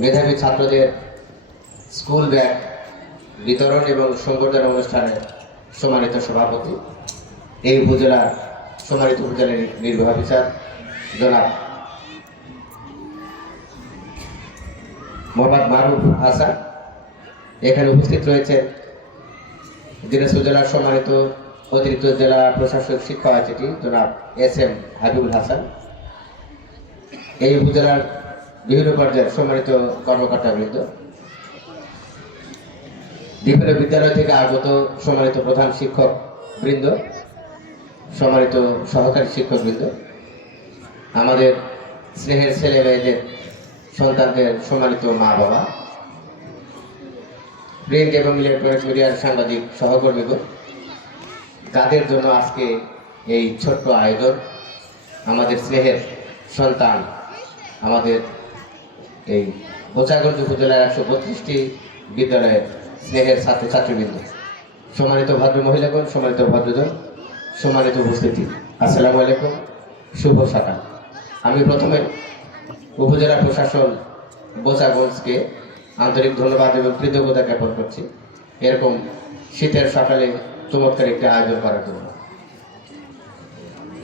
মেধাবী ছাত্রদের school bag বিতরণ এবং সংবর্ধনা অনুষ্ঠানের সম্মানিত সভাপতি, এই উপজেলার সম্মানিত উপজেলা নির্বাহী অফিসার জনাব মোহাম্মদ মারুফ হাসান, এখানে উপস্থিত রয়েছে দিনাজপুর জেলার সম্মানিত অতিরিক্ত জেলা প্রশাসক শিক্ষা আইসিটি জনাব SM হাবিবুল হাসান, এই উপজেলার বিভিন্ন পর্যায়ের সম্মানিত কর্মকর্তাবৃন্দ, বিভিন্ন বিদ্যালয় থেকে আগত সম্মানিত প্রধান শিক্ষক বৃন্দ, সম্মানিত সহকারী শিক্ষক বৃন্দ, আমাদের স্নেহের ছেলে মেয়েদের সন্তানদের সম্মানিত মা বাবা, প্রিন্ট এবং ইলেকট্রনিক মিডিয়ার সাংবাদিক সহকর্মীগণ, যাদের জন্য আজকে এই ছোট্ট আয়োজন, আমাদের স্নেহের সন্তান, আমাদের এই বোচাগঞ্জ উপজেলার 132টি বিদ্যালয়ের স্নেহের ছাত্রছাত্রীবৃন্দ, সম্মানিত ভদ্র মহিলাগণ, সম্মানিত ভদ্রজন, সম্মানিত উপস্থিতি, আসসালামু আলাইকুম, শুভ সকাল। আমি প্রথমে উপজেলা প্রশাসন বোচাগঞ্জকে আন্তরিক ধন্যবাদ এবং কৃতজ্ঞতা জ্ঞাপন করছি এরকম শীতের সকালে চমৎকার একটি আয়োজন করার জন্য।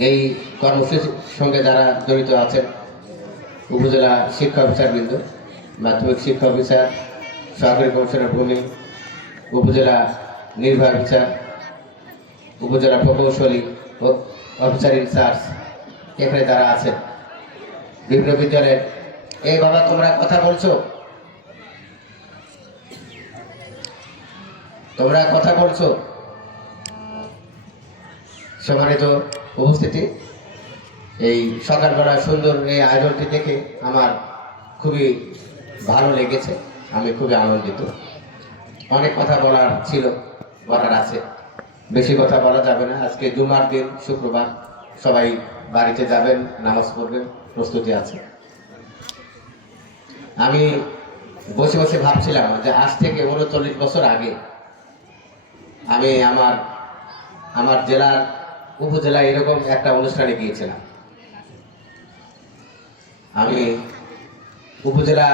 এই কর্মসূচির সঙ্গে যারা জড়িত আছেন উপজেলা শিক্ষা অফিসারবৃন্দ, মাধ্যমিক শিক্ষা অফিসার, সহকারী কমিশনার ভূমি, উপজেলা নির্বাহী অফিসার, উপজেলা প্রকৌশলী অফিসার ইনচার্জ, এখানে যারা আছেন বিভিন্ন বিদ্যালয়ের, এই বাবা তোমরা কথা বলছো, তোমরা কথা বলছো, সম্মানিত উপস্থিতি, এই সকালবেলা সুন্দর এই আয়োজনটি দেখে আমার খুবই ভালো লেগেছে, আমি খুবই আনন্দিত। অনেক কথা বলার ছিল, বলার আছে, বেশি কথা বলা যাবে না। আজকে জুমার দিন, শুক্রবার, সবাই বাড়িতে যাবেন, নামাজ পড়বেন, প্রস্তুতি আছে। আমি বসে বসে ভাবছিলাম যে আজ থেকে 39 বছর আগে আমি আমার জেলার উপজেলায় এরকম একটা অনুষ্ঠানে গিয়েছিলাম। আমি উপজেলা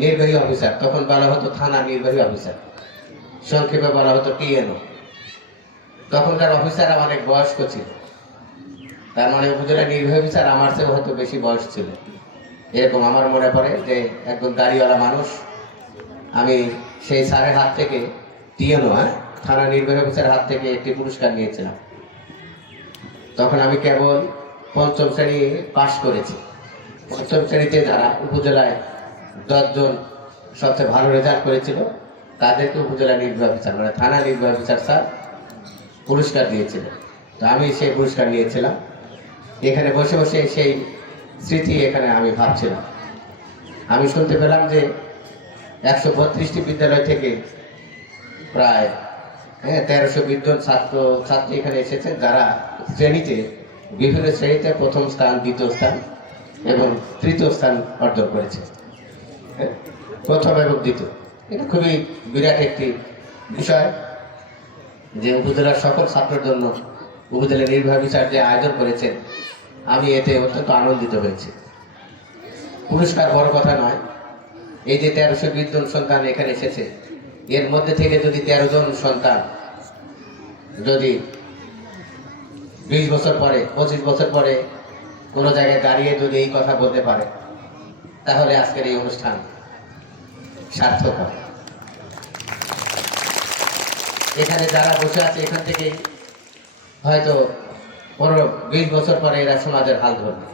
নির্বাহী অফিসার, তখন বলা হতো থানা নির্বাহী অফিসার, সংক্ষেপে বলা হতো TNO। তখনকার অফিসাররা অনেক বয়স্ক ছিল, তার মানে উপজেলা নির্বাহী অফিসার আমার চেয়ে হয়তো বেশি বয়স ছিল। এরকম আমার মনে পড়ে যে একজন দাড়িওয়ালা মানুষ, আমি সেই স্যারের হাত থেকে TNO থানা নির্বাহী অফিসারের হাত থেকে একটি পুরস্কার নিয়েছিলাম। তখন আমি কেবল 5ম শ্রেণী পাশ করেছি। 5ম শ্রেণীতে যারা উপজেলায় 10 জন সবচেয়ে ভালো রেজাল্ট করেছিল তাদেরকে উপজেলা নির্বাহী অফিসার মানে থানা নির্বাহী অফিসার স্যার পুরস্কার দিয়েছিল। তো আমি সেই পুরস্কার নিয়েছিলাম। এখানে বসে বসে সেই স্মৃতি এখানে আমি ভাবছিলাম। আমি শুনতে পেলাম যে 132টি বিদ্যালয় থেকে প্রায় 1300 বিদ্যালয় ছাত্রী এখানে এসেছেন, যারা শ্রেণীতে বিভিন্ন শ্রেণীতে 1ম স্থান, 2য় স্থান এবং 3য় স্থান অর্জন করেছে। 1ম এবং 2য়, এটা খুবই বিরাট একটি বিষয় যে উপজেলার সকল ছাত্রের জন্য উপজেলা নির্বাহী অফিসার যে আয়োজন করেছেন, আমি এতে অত্যন্ত আনন্দিত হয়েছি। পুরস্কার বড় কথা নয়, এই যে 1300 বিদ্যালয় সন্তান এখানে এসেছে, এর মধ্যে থেকে যদি 13 জন সন্তান যদি 20 বছর পরে, 25 বছর পরে কোনো জায়গায় দাঁড়িয়ে যদি এই কথা বলতে পারে, তাহলে আজকের এই অনুষ্ঠান সার্থক হয়। এখানে যারা বসে আছে, এখান থেকে হয়তো 20 বছর পরে এরা সমাজের হাল ধরবে।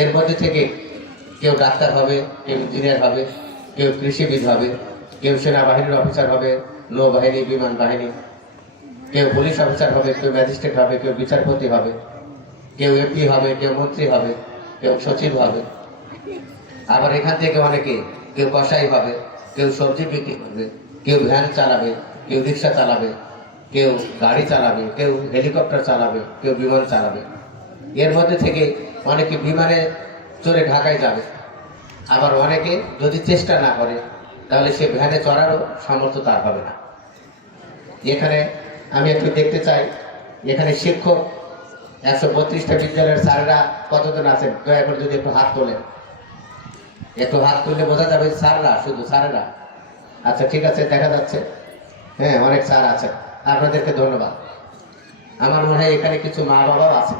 এর মধ্যে থেকে কেউ ডাক্তার হবে, কেউ ইঞ্জিনিয়ার হবে, কেউ কৃষিবিদ হবে, কেউ সেনাবাহিনীর অফিসার হবে, নৌবাহিনী, বিমান বাহিনী, কেউ পুলিশ অফিসার হবে, কেউ ম্যাজিস্ট্রেট হবে, কেউ বিচারপতি হবে, কেউ MP হবে, কেউ মন্ত্রী হবে, কেউ সচিব হবে। আবার এখান থেকে অনেকে কেউ কসাই হবে, কেউ সবজি বিক্রি করবে, কেউ ভ্যান চালাবে, কেউ রিক্সা চালাবে, কেউ গাড়ি চালাবে, কেউ হেলিকপ্টার চালাবে, কেউ বিমান চালাবে। এর মধ্যে থেকে অনেকে বিমানে চড়ে ঢাকায় যাবে, আবার অনেকে যদি চেষ্টা না করে তাহলে সে ভ্যানে চড়ারও সামর্থ্য তার হবে না। এখানে আমি একটু দেখতে চাই, এখানে শিক্ষক 132টা বিদ্যালয়ের স্যাররা কতজন আছেন, দয়া করে যদি একটু হাত তোলেন। একটু হাত তুললে বোঝা যাবে স্যাররা, শুধু স্যারেরা। আচ্ছা ঠিক আছে, দেখা যাচ্ছে। হ্যাঁ, অনেক স্যার আছে, আপনাদেরকে ধন্যবাদ। আমার মনে হয় এখানে কিছু মা বাবাও আছে।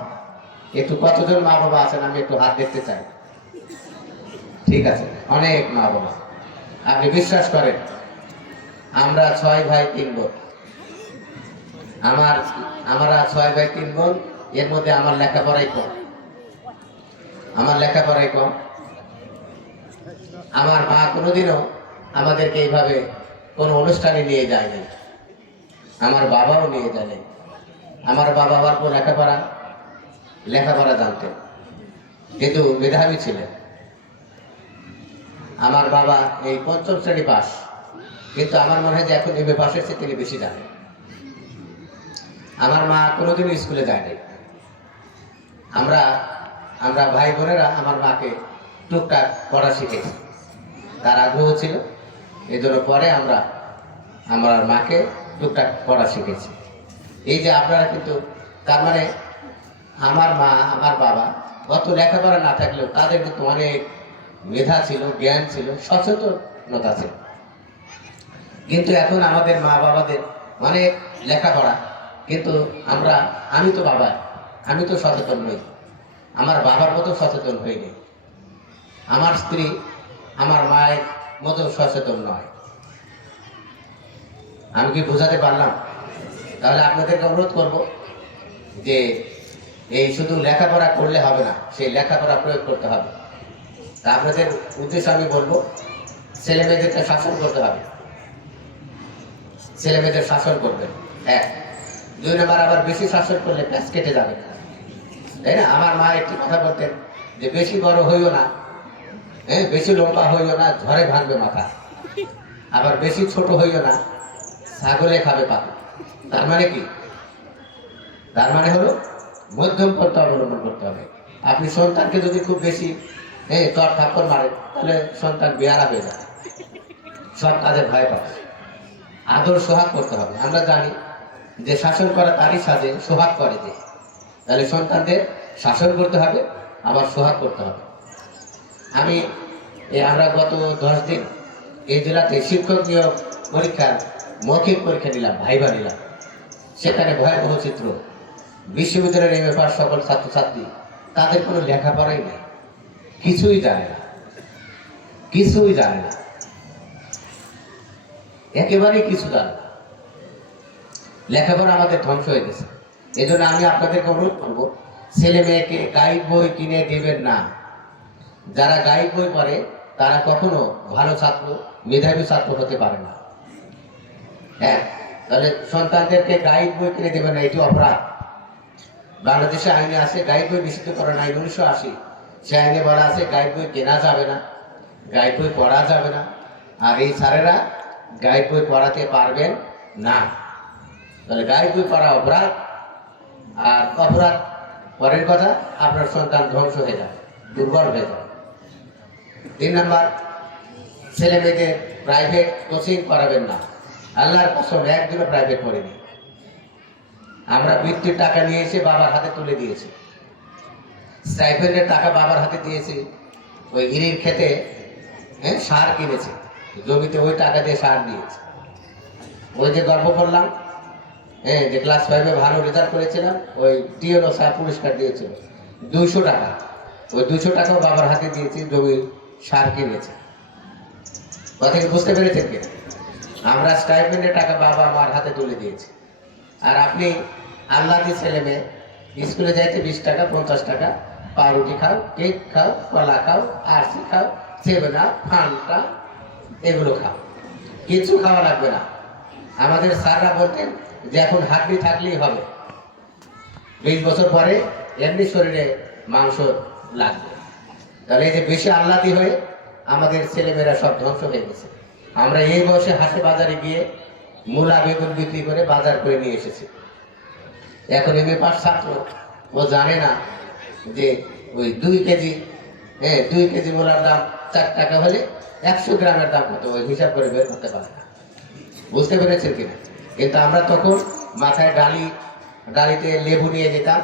একটু কতজন মা বাবা আছেন আমি একটু হাত দেখতে চাই। ঠিক আছে, অনেক মা বাবা। আপনি বিশ্বাস করেন, আমরা 6 ভাই 3 বোন। আমরা 6 ভাই 3 বোন। এর মধ্যে আমার লেখাপড়াই কম। আমার মা কোনোদিনও আমাদেরকে এইভাবে কোনো অনুষ্ঠানে নিয়ে যায়নি, আমার বাবাও নিয়ে যায়নি। আমার বাবা অল্প লেখাপড়া জানতেন, কিন্তু মেধাবী ছিলেন। আমার বাবা এই 5ম শ্রেণী পাস, কিন্তু আমার মনে হয় যে এখন এমএ পাশের চেয়ে তিনি বেশি জানেন। আমার মা কোনোদিনও স্কুলে যায়নি। আমরা ভাই বোনেরা আমার মাকে টুকটাক পড়া শিখেছি, তার আগ্রহ ছিল, এই জন্য পরে আমার মাকে টুকটাক পড়া শিখেছি। এই যে আপনারা কিন্তু, তার মানে আমার মা আমার বাবা অত লেখাপড়া না থাকলেও তাদের কিন্তু অনেক মেধা ছিল, জ্ঞান ছিল, সচেতনতা ছিল। কিন্তু এখন আমাদের মা বাবাদের অনেক লেখাপড়া, কিন্তু আমি তো সচেতন নই, আমার বাবার মতো সচেতন হইনি, আমার স্ত্রী আমার মায়ের মতো সচেতন নয়। আমি কি বোঝাতে পারলাম? তাহলে আপনাদেরকে অনুরোধ করব যে এই শুধু লেখাপড়া করলে হবে না, সেই লেখাপড়া প্রয়োগ করতে হবে। তা আপনাদের উদ্দেশ্যে আমি বলবো, ছেলে মেয়েদেরকে শাসন করতে হবে। ছেলে মেয়েদের শাসন করবেন, 1। 2 নম্বর, আবার বেশি শাসন করলে প্যাঁচ কেটে যাবে, তাই না? আমার মা একটি কথা বলতেন যে বেশি বড় হইও না, বেশি লম্বা হইও না, ঝড়ে ভাঙবে মাথা। আবার বেশি ছোট হইও না, ছাগলে খাবে পাতা। তার মানে কি? তার মানে হলো মধ্যম পন্থা অবলম্বন করতে হবে। আপনি সন্তানকে যদি খুব বেশি চট থাপ্পড় মারেন, তাহলে সন্তান বেহারা হয়ে যাবে, সব কাজে ভয় পাবে। আদর সোহাগ করতে হবে। আমরা জানি যে শাসন করা তারই সাজে, সোহাগ করে যে। তাহলে সন্তানদের শাসন করতে হবে, আবার সোহাগ করতে হবে। আমরা গত 10 দিন এই জেলাতে শিক্ষক নিয়োগ পরীক্ষার মৌখিক পরীক্ষা নিলাম, ভাইভা নিলাম। সেখানে ভয়াবহ চিত্র। বিশ্ববিদ্যালয়ের এমএ পাস সকল ছাত্রছাত্রী, তাদের কোনো লেখাপড়াই নেই, কিছুই জানে না, একেবারেই কিছু জানে না। লেখাপড়া আমাদের ধ্বংস হয়ে গেছে। এজন্য আমি আপনাদেরকে অনুরোধ করবো, ছেলে মেয়েকে গাইড বই কিনে দেবেন না। যারা গাইড বই পড়ে তারা কখনো ভালো ছাত্র, মেধাবী ছাত্র হতে পারে না। হ্যাঁ, তাহলে সন্তানদেরকে গাইড বই কিনে দেবেন না, এটি অপরাধ। বাংলাদেশে আইনে আছে গাইড বই নিষিদ্ধ করেন আইন 1980। সে আইনে বলা আছে গাইড বই কেনা যাবে না, গাইড বই পড়া যাবে না। আর এই স্যারেরা গাইড বই পড়াতে পারবেন না। তাহলে গাইড বই পড়া অপরাধ, আর অপরাধ পরের কথা, আপনার সন্তান ধ্বংস হয়ে যাবে, দুর্বল হয়ে যাবে। 3 নম্বর, ছেলে মেয়েদের প্রাইভেট কোচিং করাবেন না। আল্লাহর কসম, একদিনও প্রাইভেট করিনি। আমরা বৃত্তির টাকা নিয়ে এসে বাবার হাতে তুলে দিয়েছি, স্টাইপেন্ডের টাকা বাবার হাতে দিয়েছি। ওই ইরির খেতে সার কিনেছে, জমিতে ওই টাকা দিয়ে সার দিয়েছে। ওই যে গল্প করলাম, যে ক্লাস 5-এ ভালো রেজাল্ট করেছিলাম, ওই টিএলও স্যার পুরস্কার দিয়েছিল 200 টাকা। ওই 200 টাকাও বাবার হাতে দিয়েছি, জমির সার কিনেছে। কথা কি বুঝতে পেরেছেন কিনা? আমরা স্টাইপেন্ডের টাকা বাবা আমার হাতে তুলে দিয়েছি। আর আপনি আল্লাদি ছেলে মেয়ে, স্কুলে যাইতে 20 টাকা 50 টাকা, পাউরুটি খাও, কেক খাও, কলা খাও, আরসি খাও, সেভেনা, ফান্টা, এগুলো খাও, কিছু খাওয়া লাগবে না। আমাদের স্যাররা বলতেন যে এখন হাড্ডি থাকলেই হবে, 20 বছর পরে এমনি শরীরে মাংস লাগবে। তাহলে এই যে বেশি আহ্লাদি হয়ে আমাদের ছেলেমেয়েরা সব ধ্বংস হয়ে গেছে। আমরা এই বয়সে হাটে বাজারে গিয়ে মূলা বেগুন বিক্রি করে বাজার করে নিয়ে এসেছি। এখন এমএ পাস ছাত্র, ও জানে না যে ওই 2 কেজি মূলার দাম 4 টাকা হলে 100 গ্রামের দাম কত, ওই হিসাব করে বের করতে পারে না। বুঝতে পেরেছেন কিনা? কিন্তু আমরা তখন মাথায় ডালিতে লেবু নিয়ে যেতাম,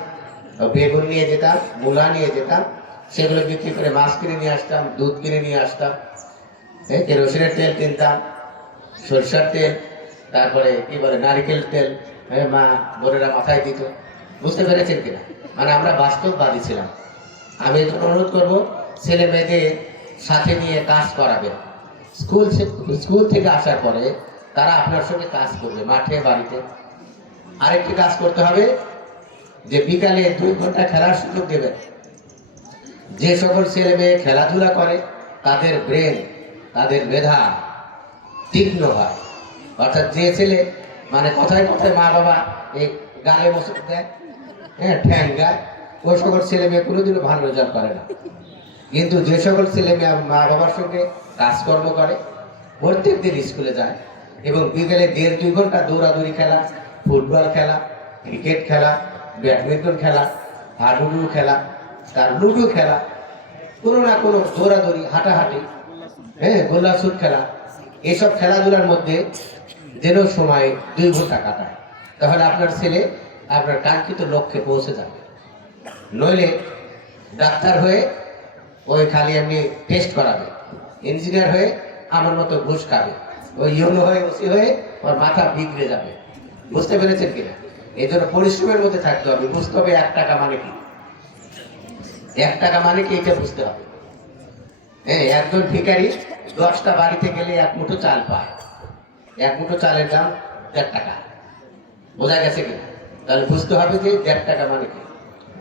বেগুন নিয়ে যেতাম, মূলা নিয়ে যেতাম, সেগুলো বিক্রি করে মাছ কিনে নিয়ে আসতাম, দুধ কিনে নিয়ে আসতাম, কেরোসিনের তেল কিনতাম, সরষের তেল, তারপরে কি বলে নারিকেল তেল, মা বোনেরা মাথায় দিত। বুঝতে পেরেছেন কিনা? মানে আমরা বাস্তববাদী ছিলাম। আমি একটু অনুরোধ করবো, ছেলে মেয়েদের সাথে নিয়ে কাজ করাবেন। স্কুল থেকে আসার পরে তারা আপনার সঙ্গে কাজ করবে মাঠে বাড়িতে। আরেকটি কাজ করতে হবে যে বিকালে 2 ঘন্টা খেলার সুযোগ দেবেন। যে সকল ছেলে মেয়ে খেলাধুলা করে তাদের ব্রেন, তাদের মেধা তীক্ষ্ণ হয়। অর্থাৎ যে ছেলে মানে কথায় কথায় মা বাবা এই গালে বসে দেয়, ঠ্যাং গায়, ওই সকল ছেলে মেয়ে কোনোদিনও ভালো রেজাল্ট করে না। কিন্তু যে সকল ছেলে মেয়ে মা বাবার সঙ্গে কাজকর্ম করে, প্রত্যেক দিন স্কুলে যায় এবং বিকেলে 1.5-2 ঘন্টা দৌড়াদৌড়ি খেলা, ফুটবল খেলা, ক্রিকেট খেলা, ব্যাডমিন্টন খেলা, হাডুডু খেলা, তার লুডো খেলা, কোনো না কোনো দৌড়াদৌড়ি, হাঁটাহাঁটি, গোল্লা ছুট খেলা, এসব খেলাধুলার মধ্যে যেন সময় 2 ঘন্টা কাটায়, তাহলে আপনার ছেলে আপনার কাঙ্ক্ষিত লক্ষ্যে পৌঁছে যাবে। নইলে ডাক্তার হয়ে ওই খালি এমনি টেস্ট করাবে, ইঞ্জিনিয়ার হয়ে আমার মতো ঘুষ খাবে, ওই ইউনো হয়ে ওসি হয়ে ওর মাথা বিগড়ে যাবে। বুঝতে পেরেছেন কিনা? এই জন্য পরিশ্রমের মধ্যে থাকতে হবে। বুঝতে হবে 1 টাকা মানে কি, 1 টাকা মানে কি এটা বুঝতে হবে। একজন ভিখারি 10টা বাড়িতে গেলে 1 মুঠো চাল পায়। 1 মুঠো চালের দাম 1.5 টাকা। বোঝা গেছে কিনা? তাহলে বুঝতে হবে যে 1.5 টাকা মানে কি।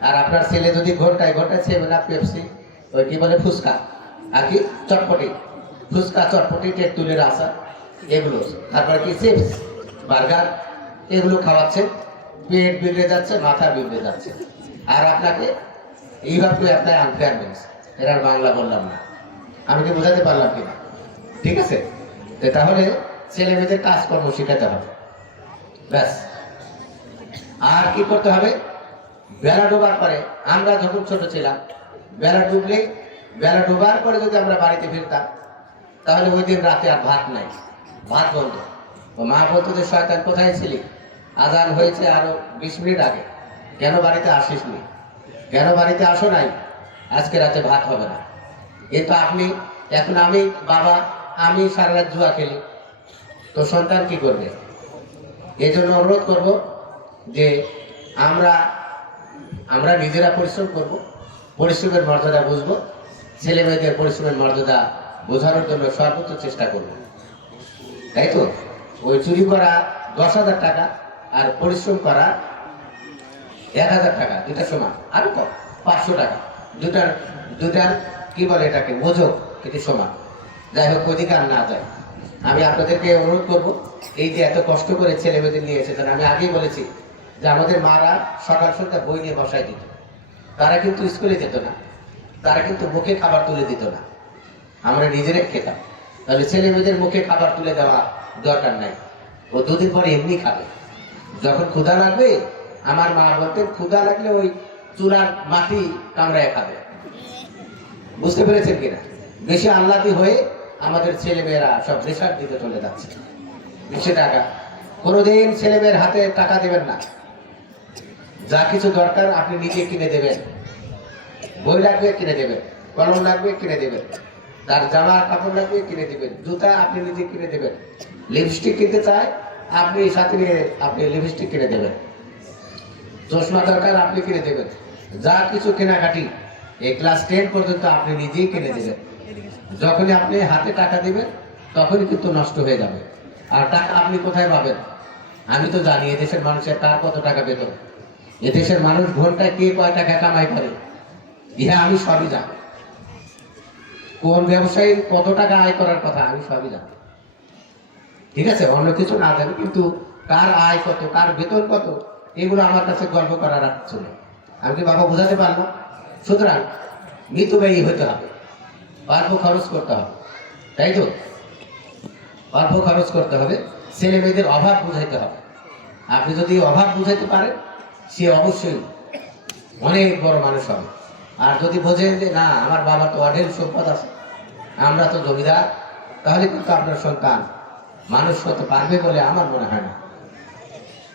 আর আপনার ছেলে যদি ঘন্টায় ঘন্টায় 7 আপ, পেপসি, ওই কি বলে ফুচকা আর কি চটপটি, ফুচকা চটপটি, তেঁতুলের আচার, এগুলো, তারপরে কি চিপস, বার্গার, এগুলো খাওয়াচ্ছে, পেট বিগড়ে যাচ্ছে, মাথা বিগড়ে যাচ্ছে। আর আপনাকে এইভাবে আপনার আনফেয়ারনেস, এরা বাংলা বললাম না, আমি কি বোঝাতে পারলাম কিনা? ঠিক আছে? তাহলে ছেলে মেয়েদের কাজকর্ম শেখাতে হবে, ব্যাস। আর কি করতে হবে? বেলা ডোবার পরে, আমরা যখন ছোট ছিলাম, বেলা ডোবার পরে যদি আমরা বাড়িতে ফিরতাম, তাহলে ওই দিন রাতে আর ভাত নাই, ভাত বন্ধ। মা বলতো যে শয়তান কোথায় ছিলি, আজান হয়েছে আরো 20 মিনিট আগে, কেন বাড়িতে আসিসনি, কেন বাড়িতে আসো নাই, আজকে রাতে ভাত হবে না। কিন্তু এখন আমি বাবা, আমি সারা রাত জুয়া খেলি, তো সন্তান কি করবে? এই জন্য অনুরোধ করবো যে আমরা নিজেরা পরিশ্রম করব, পরিশ্রমের মর্যাদা বুঝবো, ছেলে মেয়েদের পরিশ্রমের মর্যাদা বোঝানোর জন্য সর্বোচ্চ চেষ্টা করব, তাই তো? ওই চুরি করা 10,000 টাকা আর পরিশ্রম করা 1,000 টাকা, দুটা সমান, আরো কম 500 টাকা, দুটার কি বলে এটাকে, মজুর, এটি সমান। যাই হোক, অধিকার না যায়। আমি আপনাদেরকে অনুরোধ করব, এই যে এত কষ্ট করে ছেলে মেয়েদের নিয়ে এসেছেন, আমি আগেই বলেছি যে আমাদের মারা সকাল সন্ধ্যা বই নিয়ে বসাই দিত। তারা কিন্তু স্কুলে যেত না, তারা কিন্তু মুখে খাবার তুলে দিত না, আমরা নিজেরাই খেতাম। তাহলে ছেলে মেয়েদের মুখে খাবার তুলে দেওয়া দরকার নাই, ও 2 দিন পরে এমনি খাবে। যখন ক্ষুধা লাগবে, আমার মা বলতেন ক্ষুধা লাগলে ওই চুলার মাটি কামড়ায় খাবে। বুঝতে পেরেছেন কিনা? বেশি আহ্লাদি হয়ে আমাদের ছেলে মেয়েরা সব রেশার দিতে চলে যাচ্ছে। 20 টাকা, কোনোদিন ছেলে মেয়ের হাতে টাকা দেবেন না। যা কিছু দরকার আপনি নিজে কিনে দেবেন। বই লাগবে কিনে দেবেন, কলম লাগবে কিনে দেবেন, তার জামা কাপড় লাগবে কিনে দেবেন, জুতা আপনি নিজে কিনে দেবেন, লিপস্টিক কিনতে চায় আপনি সাথে নিয়ে আপনি লিপস্টিক কিনে দেবেন, চশমা দরকার আপনি কিনে দেবেন। যা কিছু কেনাকাটি এই ক্লাস 10 পর্যন্ত আপনি নিজেই কিনে দেবেন। যখনই আপনি হাতে টাকা দেবেন তখনই কিন্তু নষ্ট হয়ে যাবে। আর টাকা আপনি কোথায় পাবেন? আমি তো জানি এদেশের মানুষের কার কত টাকা বেতন, এদেশের মানুষ ঘন্টায় কে কয় টাকা কামাই করে, ইহা আমি সবই জানি। কোন ব্যবসায়ী কত টাকা আয় করার কথা আমি সবই জানি। ঠিক আছে, অন্য কিছু না জানি, কিন্তু কার আয় কত, কার বেতন কত, এগুলো আমার কাছে গর্ব করার ছিল। আমি কি বাবা বোঝাতে পারলাম? সুতরাং মিতব্যয়ী হতে হবে, অল্প খরচ করতে হবে, তাই তো? অল্প খরচ করতে হবে, ছেলে মেয়েদের অভাব বুঝাইতে হবে। আপনি যদি অভাব বুঝাইতে পারেন, সে অবশ্যই অনেক বড় মানুষ হবে। আর যদি বোঝেন যে না আমার বাবা তো অঢেল সম্পদ আছে, আমরা তো জমিদার, তাহলে কিন্তু আপনার সন্তান মানুষ হতে পারবে বলে আমার মনে হয় না,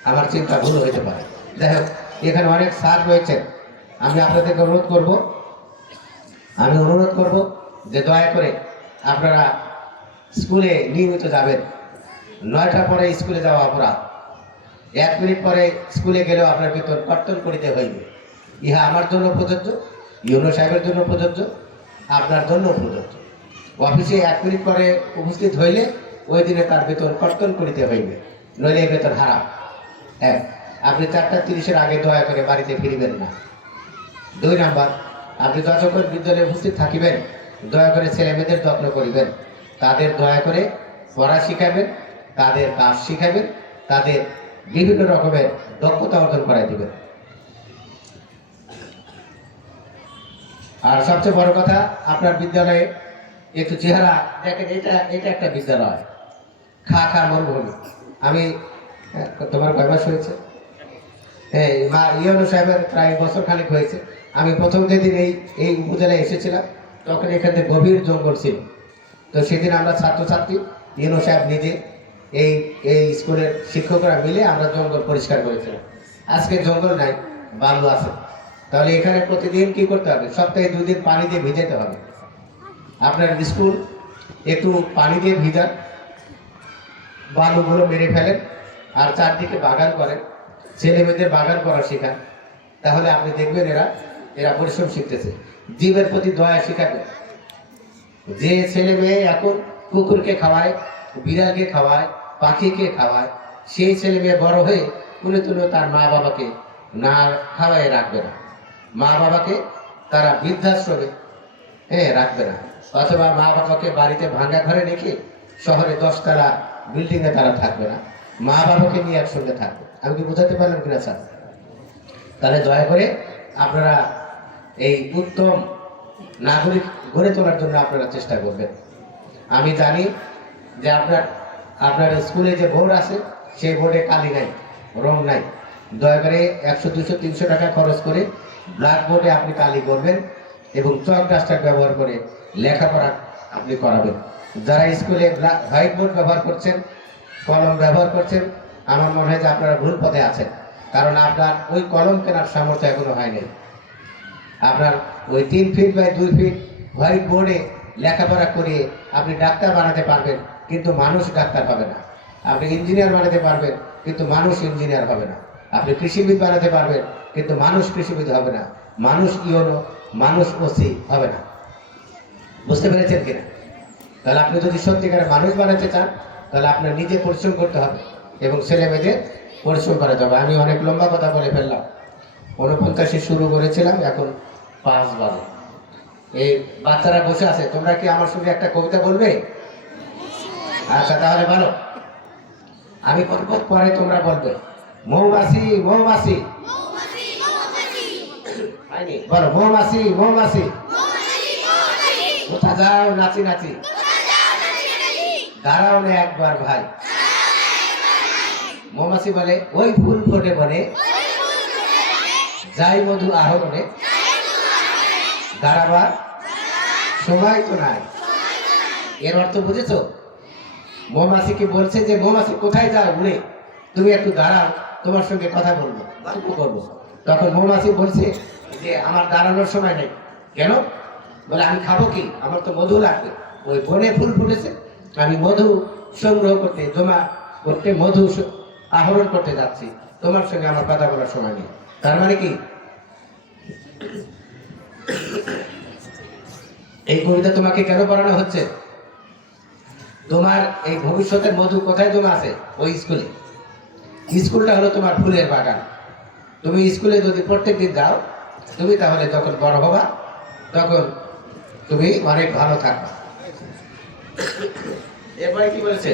আমার চিন্তা ভুল হইতে পারে। যাই হোক, এখানে অনেক স্যার রয়েছেন, আমি আপনাদেরকে অনুরোধ করব আমি অনুরোধ করব যে দয়া করে আপনারা স্কুলে নিয়মিত যাবেন। 9টার পরে স্কুলে যাওয়া অপরাধ। 1 মিনিট পরে স্কুলে গেলেও আপনার বেতন কর্তন করিতে হইবে। ইহা আমার জন্য প্রযোজ্য, ইউনো সাহেবের জন্য প্রযোজ্য, আপনার জন্য প্রযোজ্য। অফিসে 1 মিনিট পরে উপস্থিত হইলে ওই দিনে তার বেতন কর্তন করিতে হইবে, নইলে বেতন হারাম। হ্যাঁ, আপনি 4:30-এর আগে দয়া করে বাড়িতে ফিরিবেন না। 2 নাম্বার, আপনি যতক্ষণ বিদ্যালয়ে উপস্থিত থাকিবেন দয়া করে ছেলে মেয়েদের যত্ন করিবেন, তাদের দয়া করে পড়া শিখাবেন, তাদের কাজ শিখাবেন, তাদের বিভিন্ন রকমের দক্ষতা অর্জন করাই দিবেন। আর সবচেয়ে বড় কথা, আপনার বিদ্যালয়ে একটু চেহারা দেখেন। এটা একটা বিদ্যালয়, খা মরুভূমি। আমি তোমার কয় মাস হয়েছে? হ্যাঁ, ইউনো সাহেবের প্রায় বছর খানিক হয়েছে। আমি প্রথম যেদিন এই উপজেলায় এসেছিলাম তখন এখানে গভীর জঙ্গল ছিল। তো সেদিন আমরা ছাত্রছাত্রী, ইউনো সাহেব নিজে, এই স্কুলের শিক্ষকরা মিলে আমরা জঙ্গল পরিষ্কার করেছিলাম। আজকে জঙ্গল নাই, বালু আছে। তাহলে এখানে প্রতিদিন কি করতে হবে? সপ্তাহে 2 দিন পানি দিয়ে ভিজাতে হবে। আপনার স্কুল একটু পানি দিয়ে ভিজান, বালুগুলো মেরে ফেলেন, আর চারদিকে বাগান করেন, ছেলে মেয়েদের বাগান করা শেখান। তাহলে আপনি দেখবেন এরা পরিশ্রম শিখতেছে। জীবের প্রতি দয়া শিখাবেন। যে ছেলে মেয়ে এখন কুকুরকে খাওয়ায়, বিড়ালকে খাওয়ায়, পাখিকে খাওয়ায়, সেই ছেলে মেয়ে বড় হয়ে তুলে তার মা বাবাকে না খাওয়ায় রাখবে না। মা বাবাকে তারা বৃদ্ধাশ্রমে রাখবে না, অথবা মা বাবাকে বাড়িতে ভাঙা ঘরে রেখে শহরে 10 তলা বিল্ডিংয়ে তারা থাকবে না। মা বাবাকে নিয়ে একসঙ্গে থাকবে। আমি কি বোঝাতে পারলাম কিনা স্যার? তাহলে দয়া করে আপনারা এই উত্তম নাগরিক গড়ে তোলার জন্য আপনারা চেষ্টা করবেন। আমি জানি যে আপনার স্কুলে যে বোর্ড আছে সেই বোর্ডে কালি নাই, রং নাই। দয়া করে 100, 200, 300 টাকা খরচ করে ব্ল্যাকবোর্ডে আপনি কালি করবেন এবং চক ডাস্টার ব্যবহার করে লেখাপড়া আপনি করাবেন। যারা স্কুলে হোয়াইট বোর্ড ব্যবহার করছেন, কলম ব্যবহার করছেন, আমার মনে হয় যে আপনারা ভুল পথে আছেন। কারণ আপনার ওই কলম কেনার সামর্থ্য এখনো হয়নি। আপনার ওই 3 ফিট বাই 2 ফিট হোয়াইট বোর্ডে লেখাপড়া করিয়ে আপনি ডাক্তার বানাতে পারবেন, কিন্তু মানুষ ডাক্তার হবে না। আপনি ইঞ্জিনিয়ার বানাতে পারবেন, কিন্তু মানুষ ইঞ্জিনিয়ার হবে না। আপনি কৃষিবিদ বানাতে পারবেন, কিন্তু মানুষ কৃষিবিদ হবে না। মানুষ ইউনো, মানুষ ওসি হবে না। বুঝতে পেরেছেন কিনা? তাহলে আপনি যদি সত্যিকারের মানুষ বানাতে চান তাহলে আপনার নিজে পরিশ্রম করতে হবে এবং ছেলে মেয়েদের পরিশ্রম করাতে হবে। আমি অনেক লম্বা কথা বলে ফেললাম। 49 শুরু করেছিলাম, এখন 5 বাজে। এই বাচ্চারা বসে আছে, তোমরা কি আমার সঙ্গে একটা কবিতা বলবে? আচ্ছা, তাহলে বলো। আমি বলবো, পরে তোমরা বলবে। মৌমাছি মৌমাছি, বলো মৌমাছি মৌমাছি, কোথা যাও নাচি নাচি, দাঁড়াও না একবার ভাই। মৌমাছি বলে, ওই ফুল ফোটে বনে, যাই মধু আহরণে, দাঁড়াবার সময় তো নাই। এর অর্থ বুঝেছো? মৌমাছি কি বলছে যে মৌমাছি কোথায় যাও উড়ে, তুমি একটু দাঁড়াও, তোমার সঙ্গে কথা বলবো, গল্প করবো। তখন মৌমাছি বলছে যে আমার দাঁড়ানোর সময় নেই। কেন? বলে, আমি খাবো কি, আমার তো মধু লাগবে। ওই বনে ফুল ফুটেছে, আমি মধু সংগ্রহ করতে, জমা করতে, মধু আহরণ করতে যাচ্ছি, তোমার সঙ্গে আমার কথা বলার সময় নেই। তার মানে কি? এই কবিতা তোমাকে কেন পড়ানো হচ্ছে? তোমার এই ভবিষ্যতের মধু কোথায় জমা আছে? ওই স্কুলে। স্কুলটা হলো তোমার ফুলের বাগান। তুমি স্কুলে যদি প্রত্যেকদিন যাও, তুমি তাহলে যখন বড় হবা তখন তুমি অনেক ভালো থাকবা। এরপরে কি বলেছে?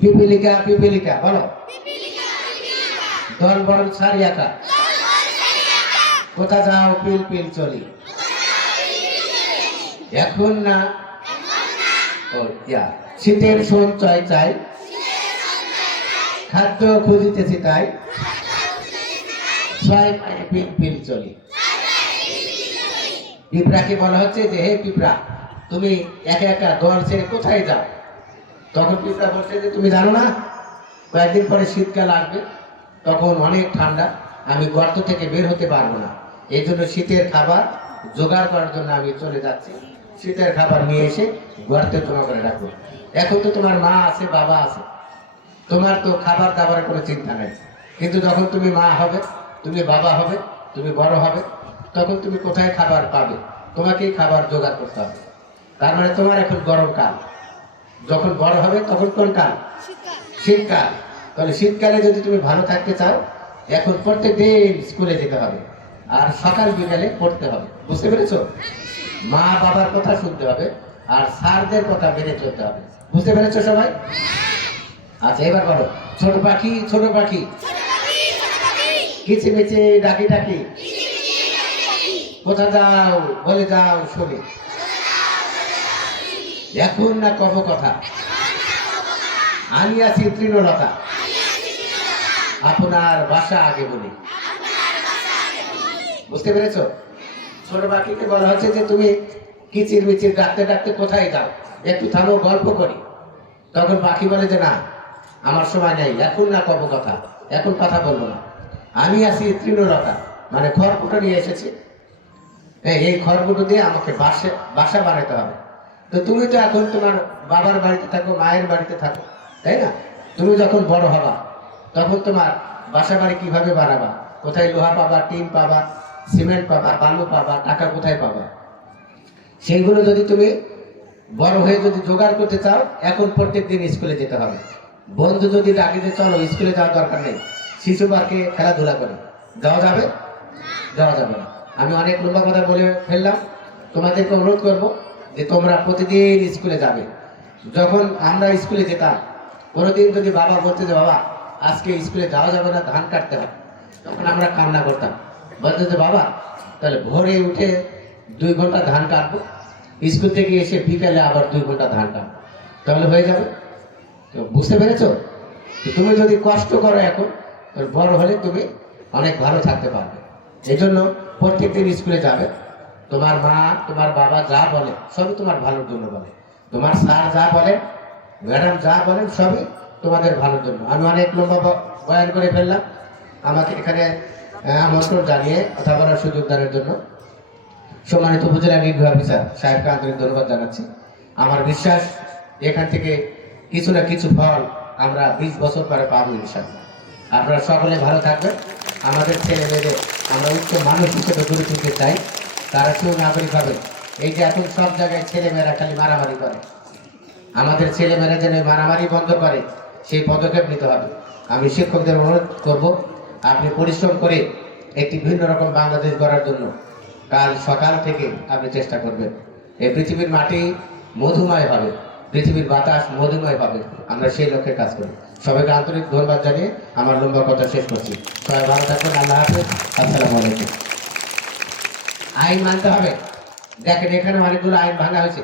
পিপিলিকা পিপিলিকা, বলো। দল বরং সারি আঁকা, কোথা যাও পিল পিল চলি, এখন না শীতের সঞ্চয় চাই, খাদ্য খুঁজিতেছি তাই, ছয় পায়ে পিল পিল চলি। পিঁপড়াকে বলা হচ্ছে যে, হে পিঁপড়া, তুমি একা একা দল ছেড়ে কোথায় যাও? তখন পিঁপড়া বলছে যে, তুমি জানো না কয়েকদিন পরে শীতকাল আসবে, তখন অনেক ঠান্ডা, আমি গর্ত থেকে বের হতে পারবো না। এই জন্য শীতের খাবার জোগাড় করার জন্য আমি চলে যাচ্ছি। শীতের খাবার নিয়ে এসে গর্তে জমা করে রাখবো। এখন তো তোমার মা আছে, বাবা আছে, তোমার তো খাবার দাবারের কোনো চিন্তা নাই। কিন্তু যখন তুমি মা হবে, তুমি বাবা হবে, তুমি বড় হবে, তখন তুমি কোথায় খাবার পাবে? তোমাকেই খাবার জোগাড় করতে হবে। তার মানে তোমার এখন গরমকাল, যখন বড় হবে তখন কোন কাল? শীতকাল। তাহলে শীতকালে যদি তুমি ভালো থাকতে চাও, এখন প্রত্যেক দিন স্কুলে যেতে হবে, আর সকাল বিকালে পড়তে হবে। বুঝতে পেরেছো? মা বাবার কথা শুনতে হবে, আর স্যারদের কথা মেনে চলতে হবে। বুঝতে পেরেছো সবাই? আচ্ছা, এবার বলো, ছোট পাখি ছোট পাখি কিচিমিচি ডাকি ডাকি, কোথা যাও বলে যাও শুনি, এখন না কব কথা, আনিয়াছি তৃণলতা, আপনার বাসা আগে বলি। বুঝতে পেরেছো? ছোট পাখিকে বলা হচ্ছে যে তুমি কিচির মিচির ডাকতে ডাকতে কোথায় যাও, একটু থামো, গল্প করি। তখন পাখি বলে যে না, আমার সময় নেই, এখন না কব কথা, এখন কথা বলবো না। আমি আছি তৃণলতা, মানে খড়কুটো নিয়ে এসেছি, এই খড়কুটো দিয়ে আমাকে বাসা বানাতে হবে। তো তুমি তো এখন তোমার বাবার বাড়িতে থাকো, মায়ের বাড়িতে থাকো, তাই না? তুমি যখন বড় হবা, তখন তোমার বাসা বাড়ি কিভাবে বানাবা? কোথায় লোহা পাবা, টিন পাবা, সিমেন্ট পাবা, বালু পাবা, টাকা কোথায় পাবা? সেইগুলো যদি তুমি বড় হয়ে যদি জোগাড় করতে চাও, এখন প্রত্যেক দিন স্কুলে যেতে হবে। বন্ধু যদি ডাকে যে চলো স্কুলে যাওয়ার দরকার নেই, শিশু পার্কে খেলাধুলা করে, যাওয়া যাবে? যাওয়া যাবে না। আমি অনেক লম্বা কথা বলে ফেললাম। তোমাদেরকে অনুরোধ করব যে তোমরা প্রতিদিন স্কুলে যাবে। যখন আমরা স্কুলে যেতাম, কোনোদিন যদি বাবা বলতে যে বাবা আজকে স্কুলে যাওয়া যাবে না, ধান কাটতে হবে, তখন আমরা কান্না করতাম, বলতে যে বাবা তাহলে ভোরে উঠে 2 ঘন্টা ধান কাটবো, স্কুল থেকে এসে বিকালে আবার 2 ঘন্টা ধান কাটবো, তাহলে হয়ে যাবে। তো বুঝতে পেরেছো? তো তুমি যদি কষ্ট করো এখন, বড় হলে তুমি অনেক ভালো থাকতে পারবে। এই জন্য প্রত্যেকদিন স্কুলে যাবে। তোমার মা তোমার বাবা যা বলে সবই তোমার ভালোর জন্য বলে, তোমার স্যার যা বলে, ম্যাডাম যা বলেন, সবই তোমাদের ভালোর জন্য। আমি অনেক লম্বা বয়ান করে ফেললাম। আমাকে এখানে আমন্ত্রণ জানিয়ে কথা বলার সুযোগ দেওয়ার জন্য সম্মানিত উপজেলা নির্বাহী অফিসার সাহেবকে আন্তরিক ধন্যবাদ জানাচ্ছি। আমার বিশ্বাস এখান থেকে কিছু না কিছু ফল আমরা 20 বছর পরে পাবো ইনশাআল্লাহ। আপনারা সকলে ভালো থাকবেন। আমাদের ছেলে মেয়েদের আমরা উচ্চ মানুষ হিসেবে গড়ে তুলতে চাই, তারা সুনাগরিক হবে। এই যে এখন সব জায়গায় ছেলেমেয়েরা খালি মারামারি করে, আমাদের ছেলেমেয়েরা যেন মারামারি বন্ধ করে, সেই পদক্ষেপ নিতে হবে। আমি শিক্ষকদের অনুরোধ করব, আপনি পরিশ্রম করে একটি ভিন্ন রকম বাংলাদেশ গড়ার জন্য কাল সকাল থেকে আপনি চেষ্টা করবেন। এই পৃথিবীর মাটি মধুময় হবে, পৃথিবীর বাতাস মধুময় হবে, আমরা সেই লক্ষ্যে কাজ করি। সবাইকে আন্তরিক ধন্যবাদ জানিয়ে আমার লম্বা কথা শেষ করছি। সবাই ভালো থাকবেন। আল্লাহ হাফেজ। আসসালামু আলাইকুম। আইন মানতে হবে। দেখেন এখানে অনেকগুলো আইন ভাঙা হয়েছে।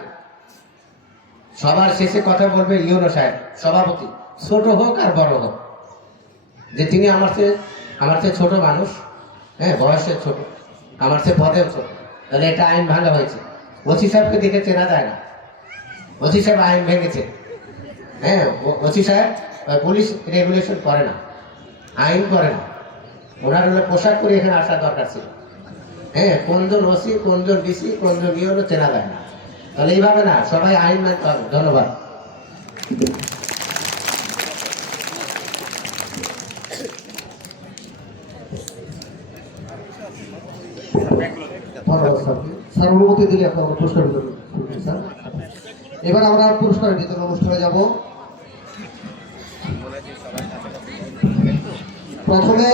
সবার শেষে কথা বলবে ইউনো সাহেব, সভাপতি, ছোট হোক আর বড় হোক, যে তিনি আমার চেয়ে ছোট মানুষ, হ্যাঁ বয়সে ছোট, আমার চেয়ে পদেও ছোট, তাহলে এটা আইন ভাঙা হয়েছে। ওসি সাহেবকে দেখে চেনা যায় না, ওসি সাহেব আইন ভেঙেছে। হ্যাঁ, ওসি সাহেব পুলিশ রেগুলেশন করে না, আইন করে না, ওনার হলে পোশাক করে এখানে আসার দরকার ছিল। হ্যাঁ, কোনজন ওসি, কোনজন ডিসি, কোনজন ইউনো চেনা যায় না। তাহলে এইভাবে না, সবাই আইন মানতে হবে। ধন্যবাদ। স্যার অনুমতি দিলে আপনার পুরস্কার বিতরণ স্যার। এবার আমরা পুরস্কার বিতরণ অনুষ্ঠানে যাব। প্রথমে